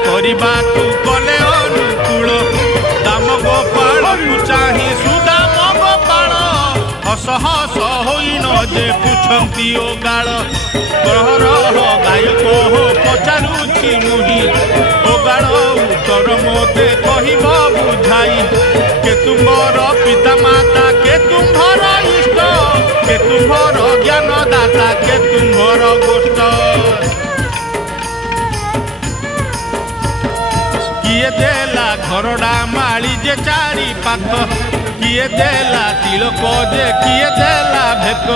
गले अनुकूल दाम गोपाल चाही सुदाम गोपाल हस हस होइन जे पुछंती ओ गाल ग्रहर गायक हो पचारुची मुही ओ गाल उत्तर मते कहिब बुझाई के तुम्हर पिता माता के तुम्हर इष्ट के तुम्हर ज्ञानदाता के तुम्हर गोष्ठ किए देला घरडा माली जे चारि पाख किए देला तिलक जे किए देला भेक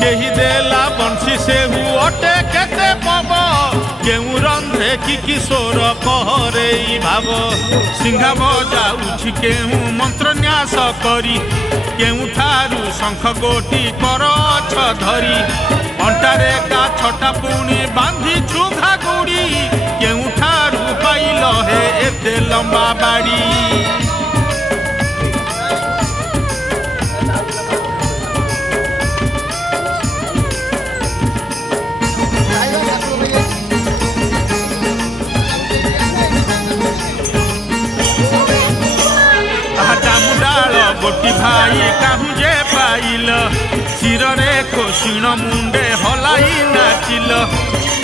केही देला बंशी सेहु अटे केते पब केउ रंध्रे कि किशोर कहरे भाव सिंहा बजाउछि केउ मंत्र न्यास करी केउ ठारू शंख गोटी कर अछ धरी अंटारे का छटा पुणी बांधी छुघा गुड़ी केउ ठारू पाइल हे एते लंबा बाड़ी गोटी भाई काहू जे पाइल शिरे कोशिण मुंडे हलाई नाचिल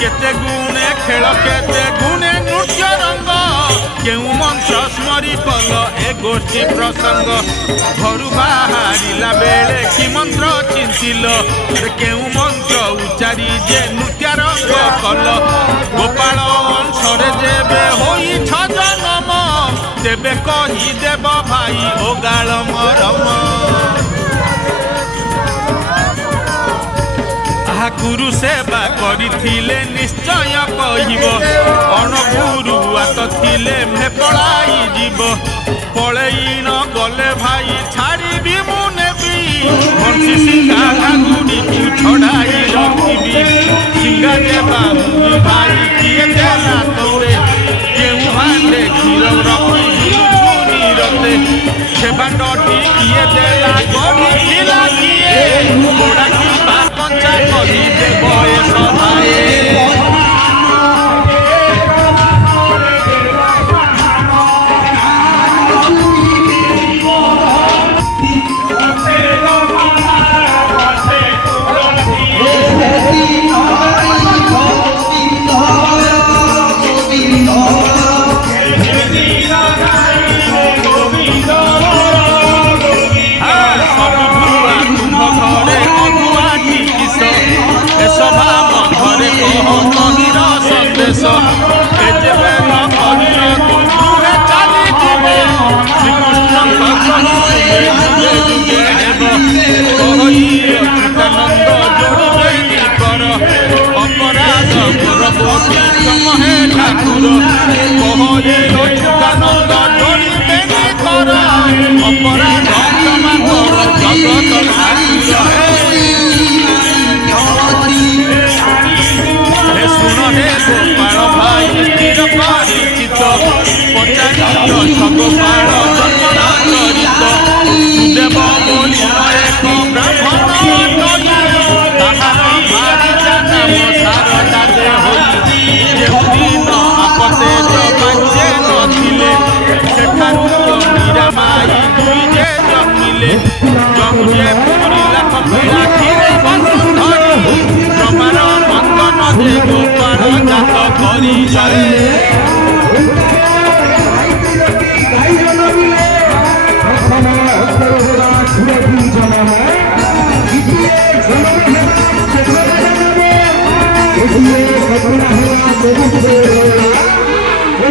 केते गुणे खेल केते गुणे नृत्य रंग केउ मंत्र स्मरी कल ए गोष्ठी प्रसंग घरु बाहरिला बेले कि मंत्र चिंतिल केउ मंत्र उच्चारी जे नृत्य रंग कल गोपाल अंशरे जेबे होई जनम तेबे कही देव भाई ओ गाल मरम गुरु सेवा करिथिले निश्चय कहिब अणगुरु आत थिले मे पलाई जीव पळेई न गले भाई छाड़िबी मु नेबी बंशी सिंगा घागुड़ी तू छड़ाई रखिबी सिंगा देवा भाई किए देला तोरे केउ हाते क्षीर रखी रते सेबाटी किए देला गढ़ी खिला किए गोड़ा की बात पंचा कही देव ए सभाए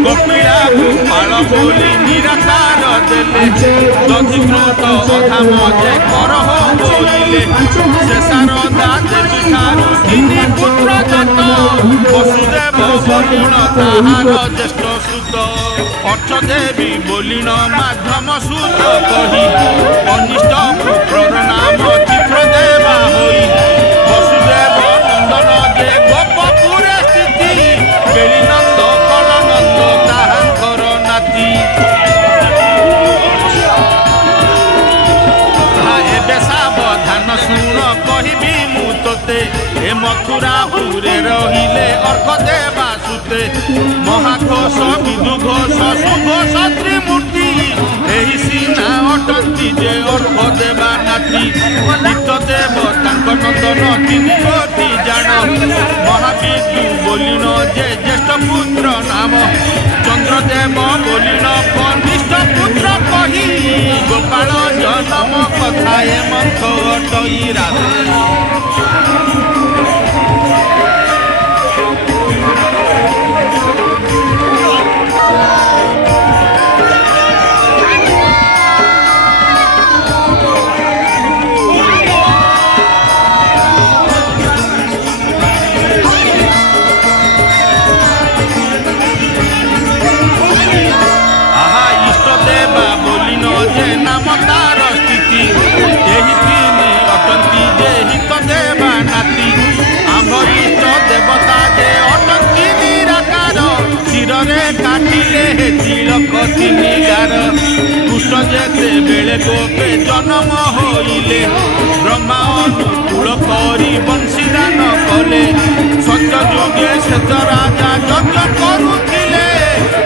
गोपिया गोपाल बोली निराकार देले दधिकृत अधा मजे कर हो बोले से शारदा देवी ठारू तीन पुत्र जात वसुदेव बरुण ताहार ज्येष्ठ सुत अर्च देवी बोलिन माध्यम सुत कही अनिष्ट କହିବି ମୁଁ ତୋତେ ଏ ମଥୁରାପୁରେ ରହିଲେ ଅର୍ଘ ଦେବା ସୁତେ ମହାଘୋଷ ବିଦୁଘୋଷ ସୁଘୋଷ ତ୍ରିମୂର୍ତ୍ତି ଏହି ସିନା ଅଟନ୍ତି ଯେ ଅର୍ଘ ଦେବା ନାତି ନିତ ଦେବ ତାଙ୍କ ନନ୍ଦନ ତିନି କୋଟି ଜାଣ ମହାବିଦୁ ବୋଲିନ ଯେ ଜ୍ୟେଷ୍ଠ ପୁତ୍ର ନାମ ଚନ୍ଦ୍ରଦେବ ବୋଲିନ କନିଷ୍ଠ ପୁତ୍ର କହି ଗୋପାଳ ଜନମ କଥା ଏ ମନ୍ଥ ଅଟଇ ରାଧେ କୃଷ୍ଣ ଯେତେବେଳେ ଗୋପେ ଜନ୍ମ ହୋଇଲେ ବ୍ରହ୍ମା ଅନୁକୂଳ କରି ବଂଶୀଦାନ କଲେ ସତ୍ୟ ଯୁଗେ ଶ୍ଵେତ ରାଜା ଯଜ୍ଞ କରୁଥିଲେ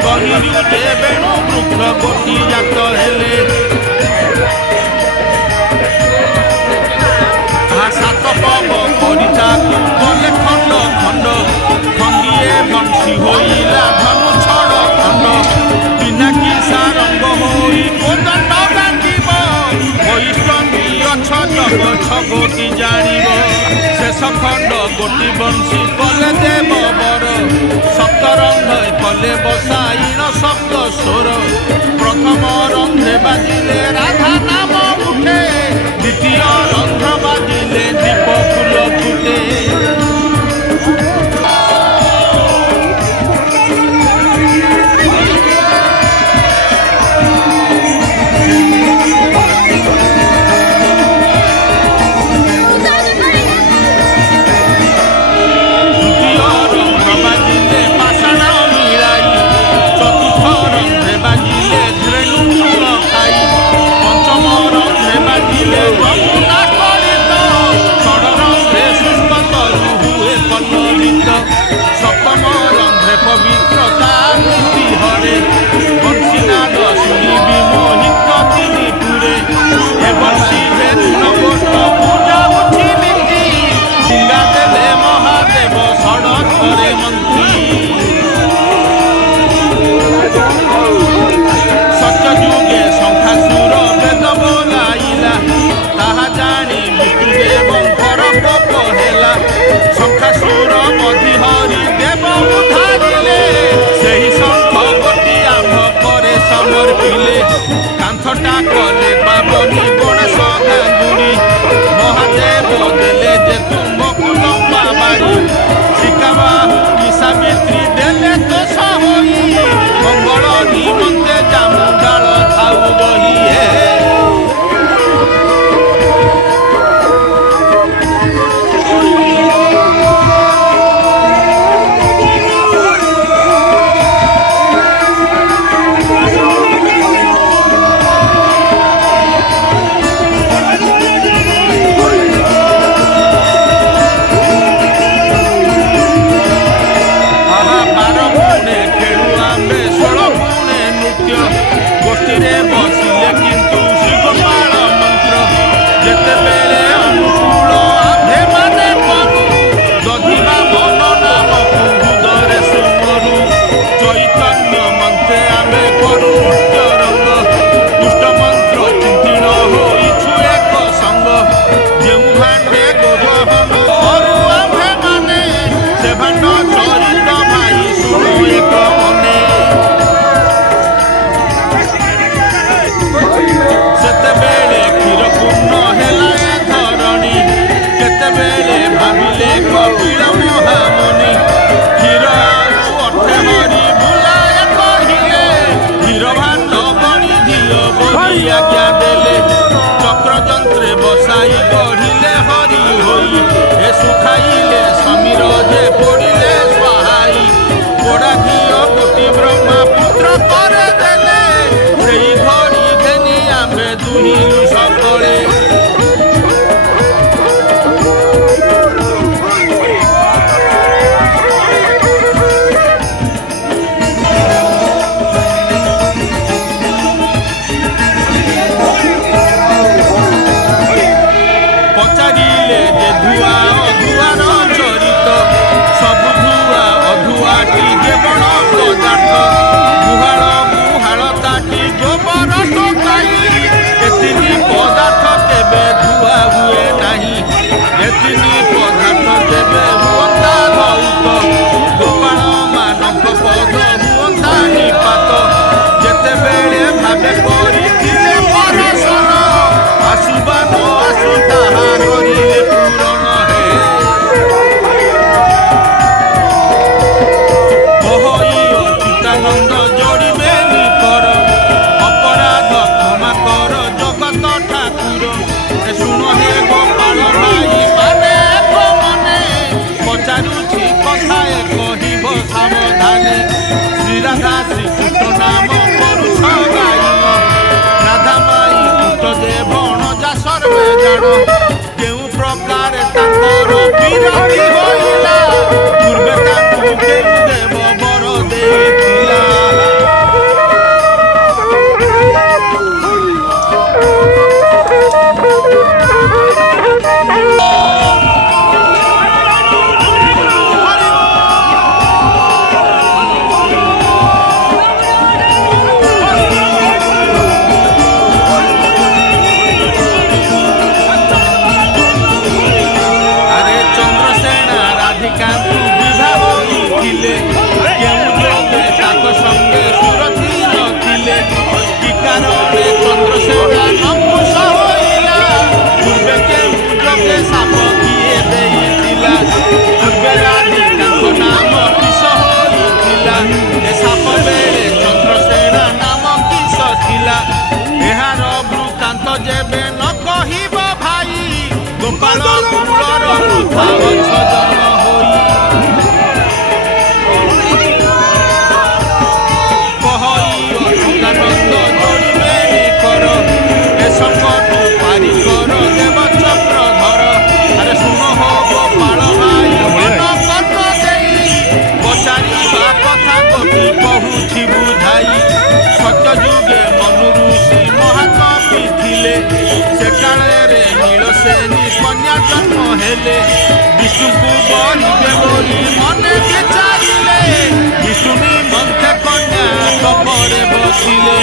କହିଲୁ ଯେ ବେଣୁ ବୃକ୍ଷ ଗୋଟି ଜାତ ହେଲେ ସାତ ପବ କରି ତାକୁ କଲେ ଖଣ୍ଡ ଖଣ୍ଡ ଖଣ୍ଡିଏ ବଂଶୀ ହୋଇଲା ଧନୁ ଛଡ଼ ଖଣ୍ଡ ପିନାକି ସାରଙ୍ଗ ହୋଇ କୋଦଣ୍ଡ ବାନ୍ଧିବ ବୈଷ୍ଣବୀ ଅଛ ଗଛ ଗୋଟି ଜାଣିବ ଶେଷ ଖଣ୍ଡ ଗୋଟି ବଂଶୀ କଲେ ଦେବ ବର ସପ୍ତରଙ୍ଗ କଲେ ବସାଇଣ ଶବ୍ଦ ସ୍ୱର ପ୍ରଥମ ରନ୍ଧ୍ରେ ବାଜିଲେ ରାଧା ନାମ ଉଠେ ଦ୍ୱିତୀୟ ରନ୍ଧ୍ର ବାଜିଲେ ଦୀପ ଫୁଲ ଫୁଟେ ପବିତ୍ରତା ନୀତି ହରେ ବଂଶୀନାଦ ଶୁଣିବି ମୋହିତ ତିନି ପୁରେ ଏ ବଂଶୀ ଭେଦୁନ ଗୋଷ୍ଠ ପୂଜା ଉଠି ନୀତି ସିଙ୍ଗା ଦେଲେ ମହାଦେବ ଷଡ଼ଥରେ ମନ୍ତ୍ରୀ ସତ୍ୟ ଯୁଗେ ଶଙ୍ଖାସୁର ବେଦ ବୋଲାଇଲା ତାହା ଜାଣି ମୃତ୍ୟୁଦେବଙ୍କର କୋପ ହେଲା ଶଙ୍ଖାସୁର ମଧିହରି ଦେବ ଉଧାରିଲେ ସେହି ଶଙ୍ଖ ଗୋଟି ଆମ୍ଭ ପରେ ସମର୍ପିଲେ କାନ୍ଥଟା କଲେ ପାବନି ଗଣେଶ ଗାଙ୍ଗୁଡ଼ି ମହାଦେବ ଦେଲେ ଯେ ତୁମକୁ ଲମ୍ବା ବାଡ଼ି ଶିକାବାହୁ ସାବିତ୍ରୀ ଦେଲେ ଦୋଷ ହୋଇ ମଙ୍ଗଳ ନିମନ୍ତେ ଜାମୁ ଡାଳ ଥାଉ ରହି ଗୋଷ୍ଠୀରେ ବସିଲେ କିନ୍ତୁ ଶିବପାଳ ମନ୍ତ୍ର ଯେତେବେଳେ ଅନୁକୂଳ ଆମ୍ଭେ ମାନେ କରୁ ଦଧିବା ମନ ନାମକୁ ହୃଦୟରେ ସୁମରୁ ଚୈତନ୍ୟ ମନ୍ତ୍ରେ ଆମେ କରୁ ନୃତ୍ୟ ରଙ୍ଗ ଦୁଷ୍ଟ ମନ୍ତ୍ର ଚିନ୍ତିଣ ହୋଇଛୁ ଏକ ସଙ୍ଗ ଯେଉଁ ଭାଣ୍ଡେ ଗୋବହନ କରୁ ଆମ୍ଭେ ମାନେ ସେ ଭାଣ୍ଡ ଚରିତ ଭାଇ ଶୁଣ ଏକ ମନେ ସେତେବେଳେ କ୍ଷୀର ପୂର୍ଣ୍ଣ ହେଲା ଜାଣ କେଉଁ ପ୍ରକାର ତାଙ୍କର ବିରତି ହୋଇଲା ପୂର୍ବେ ତାଙ୍କୁ କେଉଁ ଦେବ ବର ଦେଇଥିଲା। ଯେବେ ନ କହିବ ଭାଇ ଗୋପାଳ କୁଳର ବୃଥା ଗଛ ଜନ୍ମ ହୋଇ କହଇ ଅଚ୍ୟୁତାନନ୍ଦ ଯୋଡ଼ିବେ କର ଏ ସଙ୍କଟୁ ପାରି କର ଦେବ ଚକ୍ରଧର। ଆରେ ଶୁଣ ହୋ ଗୋପାଳ ଭାଇ ମନ କର୍ଣ୍ଣ ଦେଇ ପଚାରିବା କଥା କବି କହୁଛି ବୁଝାଇ ସତ୍ୟ ଯୁଗେ ମନୁ ଋଷି ମହାକବି ଥିଲେ ସେ କାଳରେ ନୀଳସେନୀ କନ୍ୟା ଜନ୍ମ ହେଲେ ବିଷ୍ଣୁଙ୍କୁ ବରିବେ ବୋଲି ମନେ ବିଚାରିଲେ ବିଷ୍ଣୁ ନିମନ୍ତେ କନ୍ୟା ତପରେ ବସିଲେ।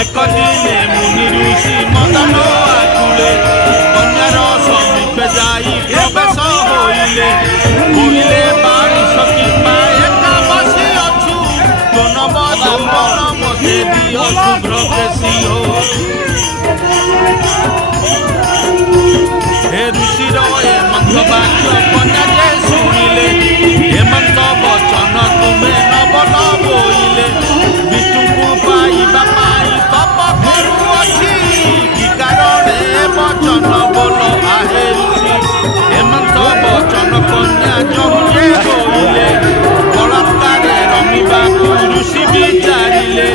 ଏକ ଦିନେ ମୁନି ଋଷି ମଦନ ଆକୁଳେ କନ୍ୟାର ସମୀପେ ଯାଇ ପ୍ରବେଶ ହୋଇଲେ କହିଲେ ବାଣି ସଖୀ ଏକା ବସି ଅଛୁ ତୋ ନବ ଯୌବନ ମୋତେ ଦିଅ ଶୁଭ୍ର କେଶୀ ହୋ। ହେ ଋଷିର ଏ ମନ୍ଥ ବାକ୍ୟ କନ୍ୟା ଯେ ଶୁଣିଲେ ହେମନ୍ତ ବଚନ ତୁମେ ନବଲ ବୋଇଲେ ବିଷ୍ଣୁଙ୍କୁ ପାଇବା ପାଇଁ ତପ କରୁଅଛି କି କାରଣେ ବଚନ ବୋଲ ଆହେ ଋଷି ହେମନ୍ତ ବଚନ କନ୍ୟା ଯହୁ ଯେ ବୋଇଲେ ବଳାତ୍କାରେ ରମିବାକୁ ଋଷି ବିଚାରିଲେ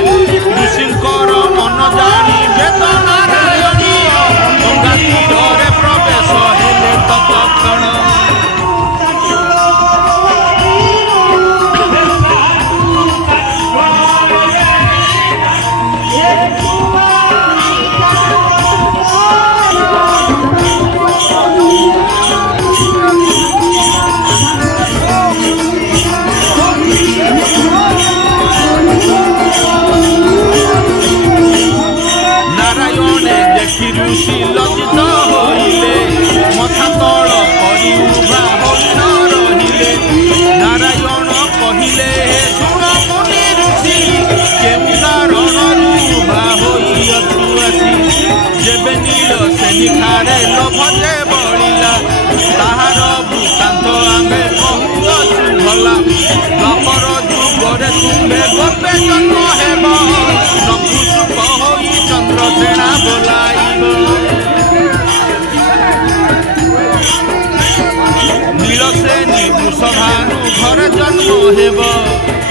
ଋଷିଙ୍କର ମନ ଜାଣି ବେଦ ନାରାୟଣ ଗଙ୍ଗା ତୀରରେ ପ୍ରବେଶ ହେଲେ ତତ୍କ୍ଷଣ। ଋଷି ଲଜ୍ଜିତ ହୋଇଲେ ମଥା ତଳ କରି ଉଭା ହୋଇ ନ ରହିଲେ ନାରାୟଣ କହିଲେ ଶୁଣ ମୁନି ଋଷି କେଉଁ କାରଣରୁ ଉଭା ହୋଇଅଛୁ ଆସି ଯେବେ ନୀଳ ସେନି ଖାରେ ଲୋଭ ଯେ ବଳିଲା ତାହାର ବୃତ୍ତାନ୍ତ ଆମ୍ଭେ କହୁଅଛୁ ଭଲା ଦ୍ୱାପର ଯୁଗରେ ତୁମ୍ଭେ ଗୋପେ ଜନ୍ମ ହେବ ନପୁଂସକ ହୋଇ ଚନ୍ଦ୍ରସେନା ବୋଲାଇବ ନୀଳସେନୀ ବୃଷଭାନୁ ଘରେ ଜନ୍ମ ହେବ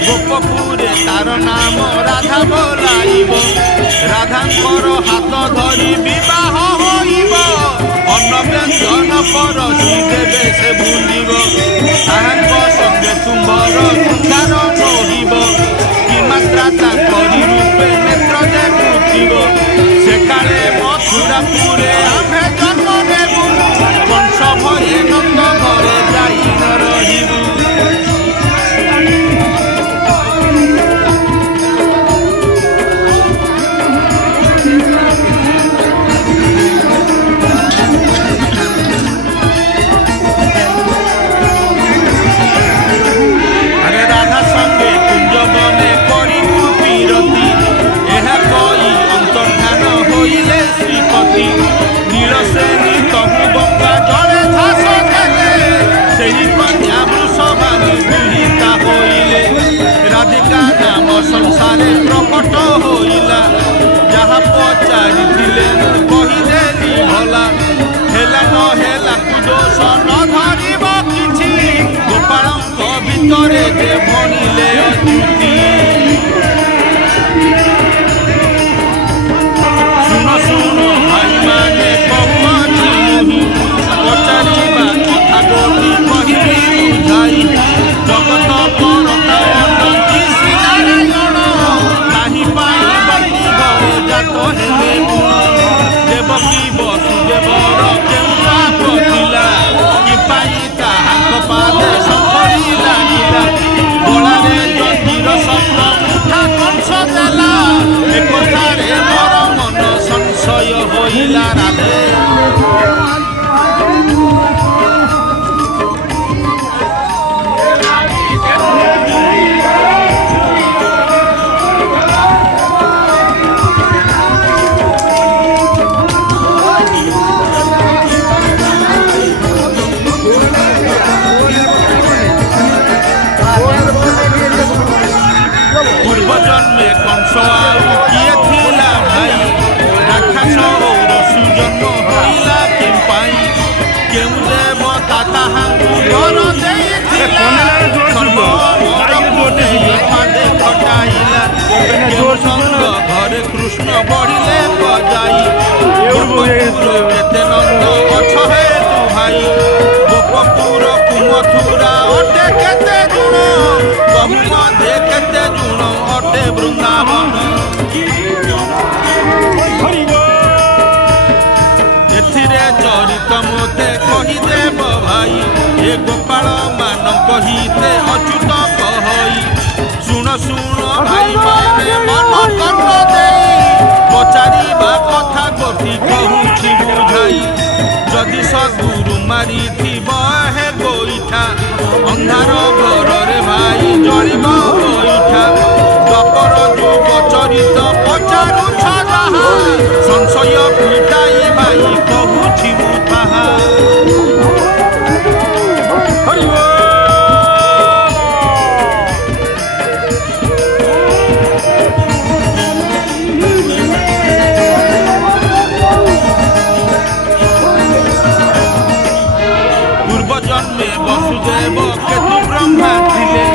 ଗୋପପୁରେ ତାର ନାମ ରାଧା ବୋଲାଇବ ରାଧାଙ୍କର ହାତ ଧରି ବିବାହ ହୋଇବ ଅନ୍ନ ବ୍ୟଞ୍ଜନ ପରସି ଦେବେ ସେ ଭୁଲିବ ତାହାଙ୍କ ସଙ୍ଗେ ତୁମ୍ଭର ଶୃଙ୍ଗାର ନୋହିବ କି ମାତ୍ରା ତାଙ୍କରି ରୂପେ ନେତ୍ର ଯେ ମୁତିବ ସେ କାଳେ ମଥୁରାପୁରେ ଆମ୍ଭେ ଜନ୍ମ ନେବୁ ବଂଶ ଭୟେ ନନ୍ଦ ଘରେ ଯାଇ ନ ରହିବୁ। କହିଲା ରାଧେ। ପୂର୍ବ ଜନ୍ମେ କଂସ ଆଉ କିଏ ଥିଲା ଭାଇ, ରାକ୍ଷସ ଔରସୁ ଜନ୍ମ ହୋଇଲା କେମ୍ପାଇଁ, କେଉଁ ଦେବତା ତାହାଙ୍କୁ ବର ଦେଇଥିଲା, ପାଦେ ଖଟାଇଲା, କେଉଁ ସଙ୍ଗ ଘରେ କୃଷ୍ଣ ବଢ଼ିଲେ ବଜାଇ, ଗୋପପୁର କେତେ ନନ୍ଦ ଅଛ ହେ ତୁ ଭାଇ, ଗୋପପୁର କୁମଥୁରା ଅଟେ କେତେ ଗୁଣ, ବହୁ ମଧ୍ୟେ କେତେ ଗୁଣ ଅଟେ ବୃନ୍ଦାବନ। ଏଥିରେ ଚରିତ ମୋତେ କହିଦେବ ଭାଇ, ଏ ଗୋପାଳ ମାନଙ୍କ ହିତେ ଅଚ୍ୟୁତ କହଇ, ଶୁଣ ଶୁଣ ଭାଇ ମାନେ ମନ କର୍ଣ୍ଣ ଦେଇ, ପଚାରିବା କଥା ଗୋଟି କହୁଛି ବୁଝାଇ, ଯଦି ସଦ୍ଗୁରୁ ମାରିଥିବ ହେ ଗୋଇଠା, ଅନ୍ଧାର ଘରରେ ଭାଇ ଜଳିବ ଗୋଇଠା, ଦ୍ୱାପର ଯୁଗ ଚରିତ ପଚାରୁଛ ଯାହା, ସଂଶୟ ଫୁଟାଇ ଭାଇ କହୁଛି ମୁଁ ତାହା। জন্মে বসুদেব কেতু ব্রহ্মা ଥିଲେ,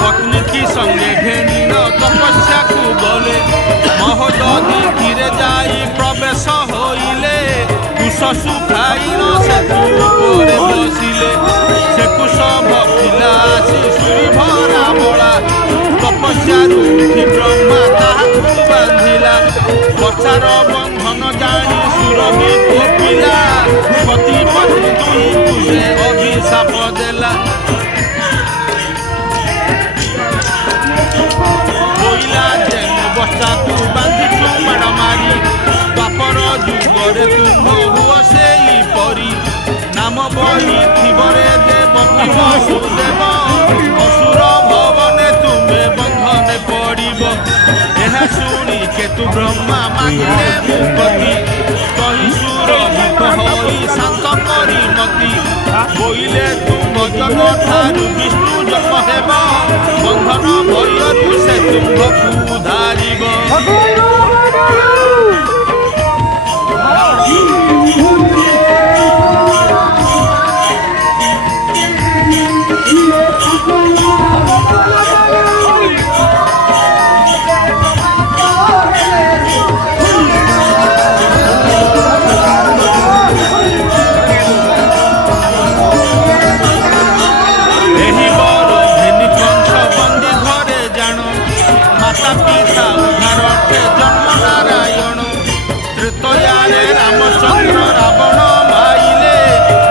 পত্নী কি সঙ্গে ঘেনিল তপস্যাকু গলে, মহোদধি তীরে যাই প্রবেশ হইলে, কুশ শুখাইল সেতু উপরে বসিলে, সে কুশ ভক্তিলা শিশুরি ভরা বলা, তপস্যারু উঠি ব্রহ্মা তাহাকু বাঁধিলা, বচার বন্ধন জানি সুরভি কোপিলা, পতি পত্নী দুহিঁକୁ ସେ ଅଭିଶାପ ଦେଲା, କୋଇଲା ଯେନ୍ ବର୍ଷାକୁ ବାନ୍ଧିଛୁ ମାଡ଼ ମାରି, ଦ୍ୱାପର ଯୁଗରେ ତୁମ୍ଭ ହୁଅ ସେଇପରି, ନାମ ବହିଥିବରେ ଦେବ କି ବସୁଦେବ, ଅସୁର ଭବନେ ତୁମେ ବନ୍ଧନେ ପଡ଼ିବ, ଏହା ଶୁଣି କେତୁ ବ୍ରହ୍ମା ମାଗିଲେ ମୁକ୍ତି, କହି ସୁରଭି କହଇ ଶାନ୍ତ କରି ମତି, ବୋଇଲେ ତୁମ ଜନ୍ମ ଠାରୁ ବିଷ୍ଣୁ ଜନ୍ମ ହେବ, ବନ୍ଧନ ଭୟରୁ ସେ ତୁମ୍ଭକୁ ଧାରିବ। ରାମଚନ୍ଦ୍ର ରାବଣ ମାଇଲେ,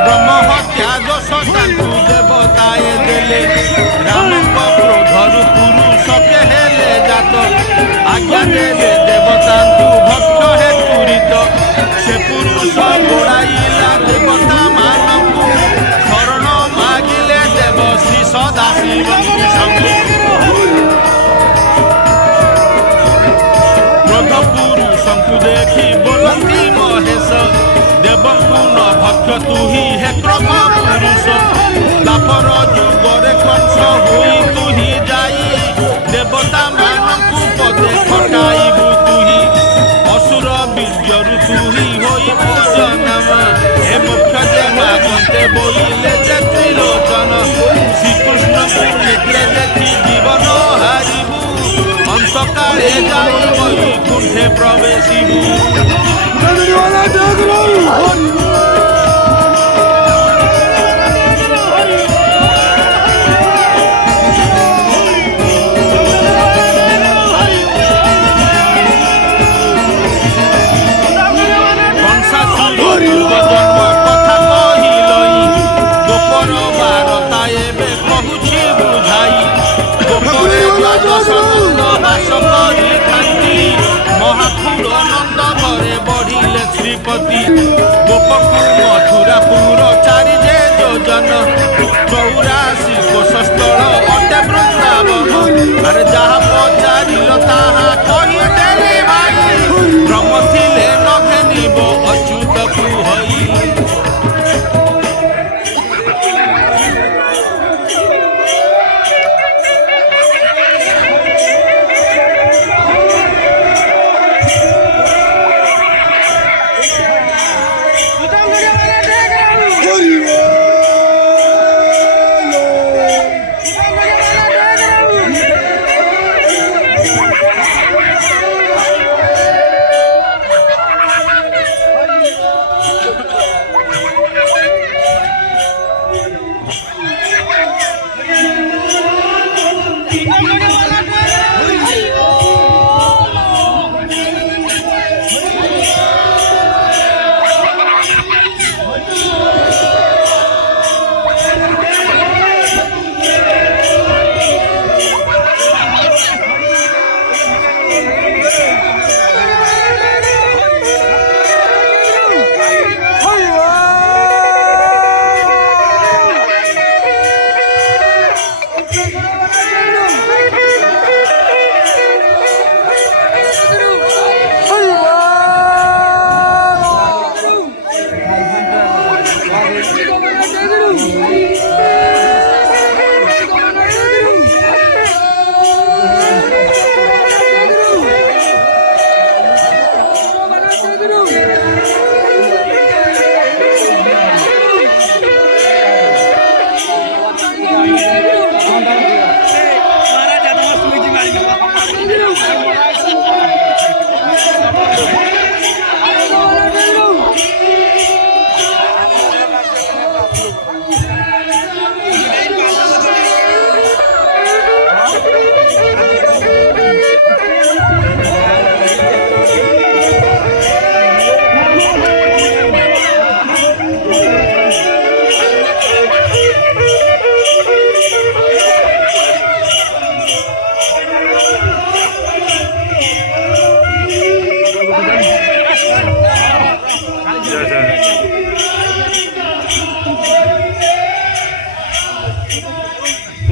ବ୍ରହ୍ମ ହତ୍ୟା ଦୋଷ ତାଙ୍କୁ ଦେବତାଏ ଦେଲେ, ରାମଙ୍କ କ୍ରୋଧରୁ ପୁରୁଷକେ ହେଲେ ଜାତ, ଆଜ୍ଞା ଦେଲେ ଦେବତାଙ୍କୁ ଭକ୍ତ ହେ ତୁରିତ, ସେ ପୁରୁଷ ଗୋଡ଼ାଇଲା ଦେବତା ମାନଙ୍କୁ, ଶରଣ ମାଗିଲେ ଦେବ ଶ୍ରୀ ସଦାଶିବଙ୍କୁ ସବୁ, କ୍ରୋଧ ପୁରୁଷଙ୍କୁ ଦେଖି ବୋଲନ୍ତି ମହେଶ, ଦେବଙ୍କୁ ନ ଭକ୍ତ ତୁହି ହେ କ୍ରୋଧ ପୁରୁଷ, ଦ୍ୱାପର ଯୁଗରେ କଂସ ହୋଇ ତୁହି ଯାଇ, ଦେବତା ମାନଙ୍କୁ ପଦେ ଖଟାଇବୁ ତୁହି, ଅସୁର ବୀର୍ଯ୍ୟରୁ ତୁହି ହୋଇବୁ ଜନମ, ଏ ମୁଖ୍ୟ ଯେ ମାଗନ୍ତେ ବୋଇଲେ ଯେ ତ୍ରିଲୋଚନ, ଶ୍ରୀକୃଷ୍ଣଙ୍କୁ ନେତ୍ରେ ଦେଖି ଜୀବନ ହାରିବୁ, ଅନ୍ତକାଳେ ଯାଇ ବୈକୁଣ୍ଠେ ପ୍ରବେଶିବୁ। श्रीपति गोपकुल मथुरापुर चारि जे योजन 84 कोशस्थल अटे वृंदावन अरे जहाँ पचारिल ताहा कहिदेली भाई ब्रह्म थिले न घेनिब अच्युत कुहई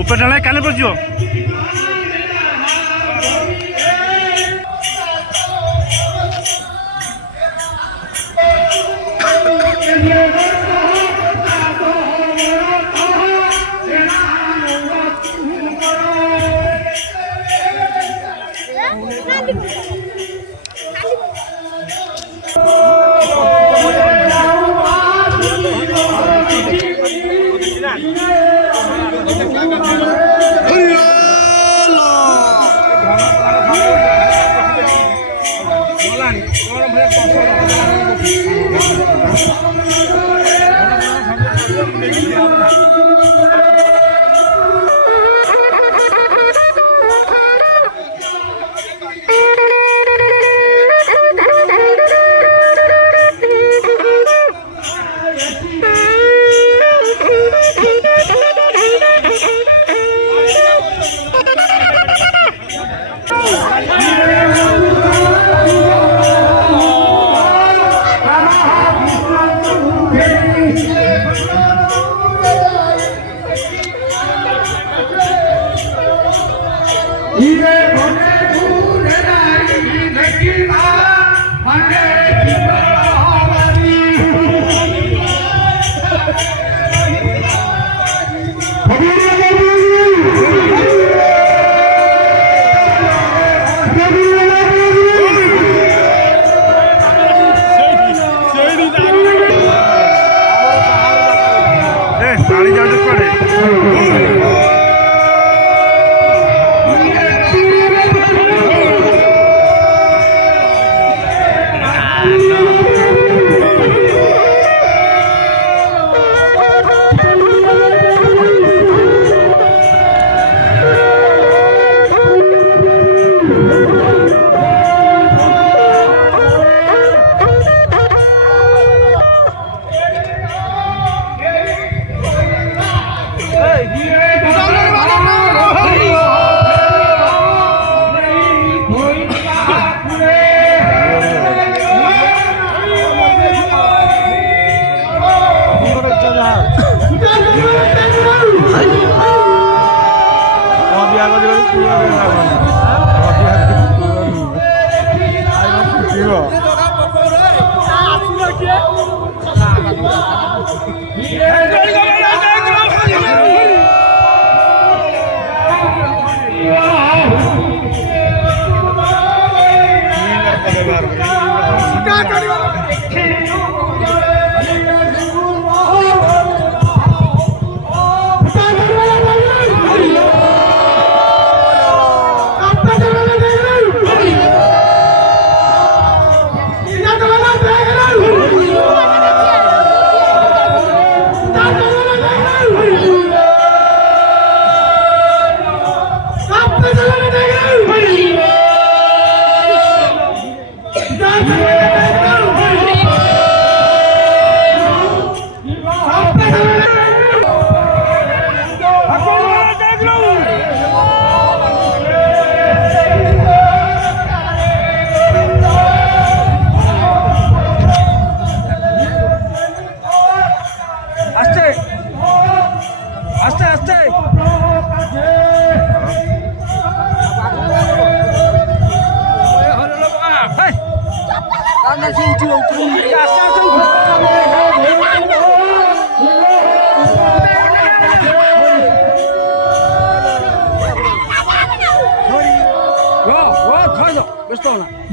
ऊपर डाला है काले पर जो Hey,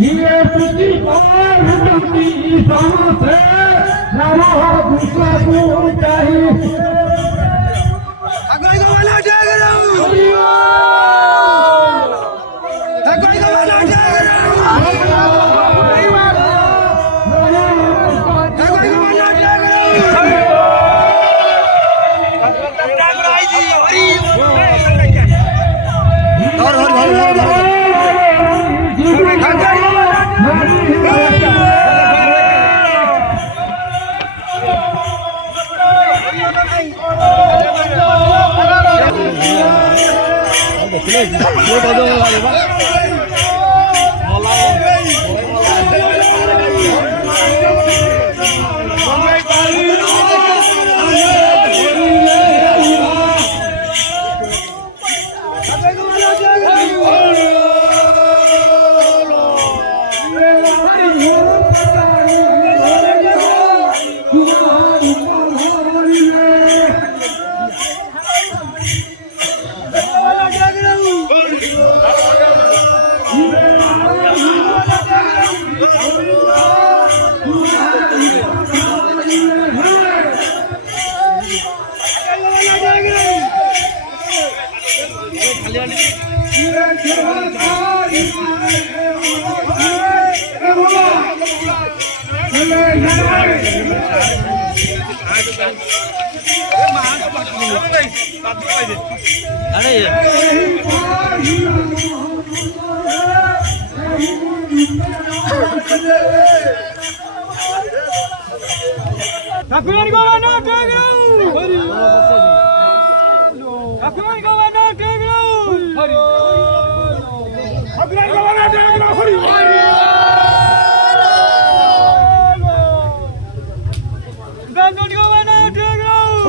ये तुझी पार टूटी सांस है नमः दूसरा को चाहिए अगोई को वाला जाग रहा हूँ अगोई को वाला जाग रहा हूँ अगोई को वाला जाग रहा हूँ हर हर हर हर ठाकुरानी को वाला जाग रहा हूँ ठाकुरानी को वाला जाग रहा हूँ ठाकुरानी को वाला जाग रहा हूँ गांधी को वाला जाग रहा हूँ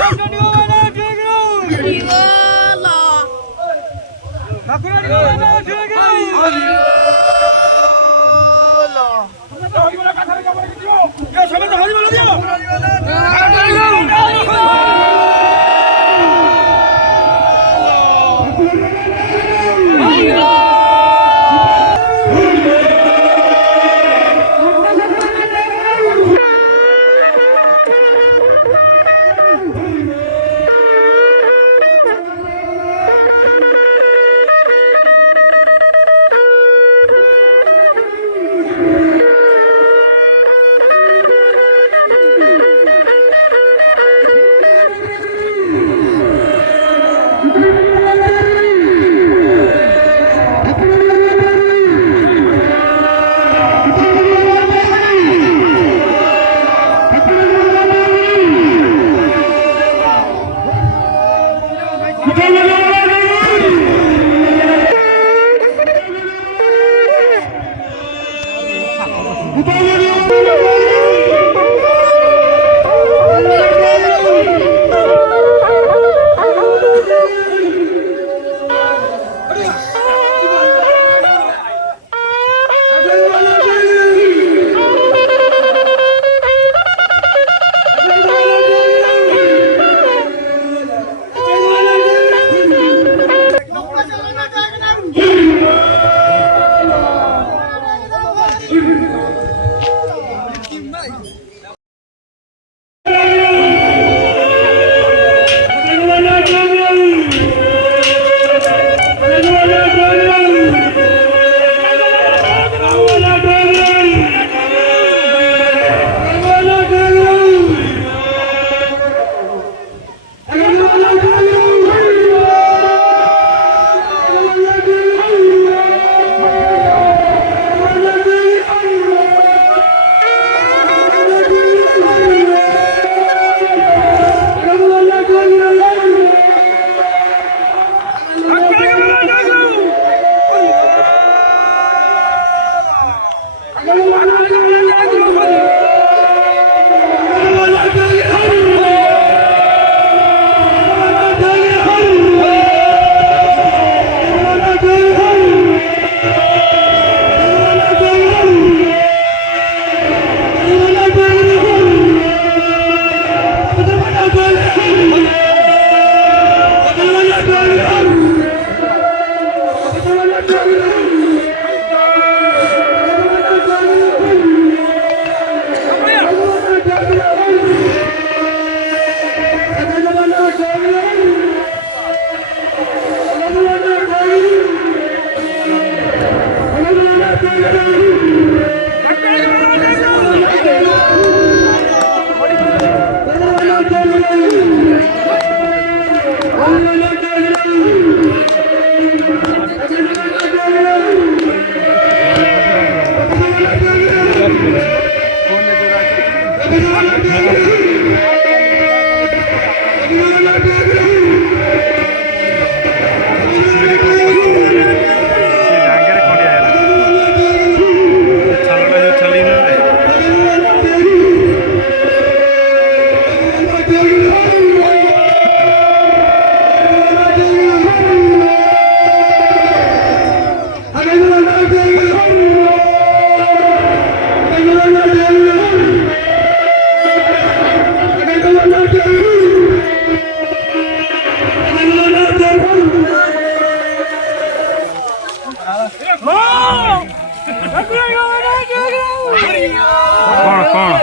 गांधी को वाला जाग रहा हूँ ठाकुरानी को वाला जाग रहा हूँ କଣ